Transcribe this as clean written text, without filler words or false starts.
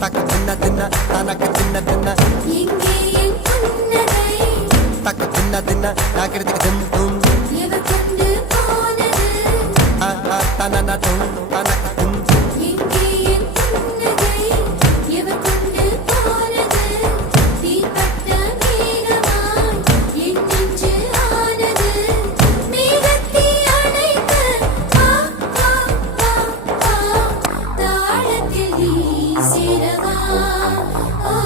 தக்க தின்ன தின்ன தனக்கு தின்ன தின்ன எங்கே என் புன்னகை தக்க தின்ன தின்ன நாக்கிறதுக்கு திம் தும் எவர் கொண்டு போனது தனன தும் தனக்கு தும் எங்கே என் புன்னகை எவர் கொண்டு போனது தீப்பட்ட மேகமாய் என் நெஞ்சு ஆனது மேகத்தை அணைக்க வா வா வா வா தாளத்தில் நீ சேரவா ஓ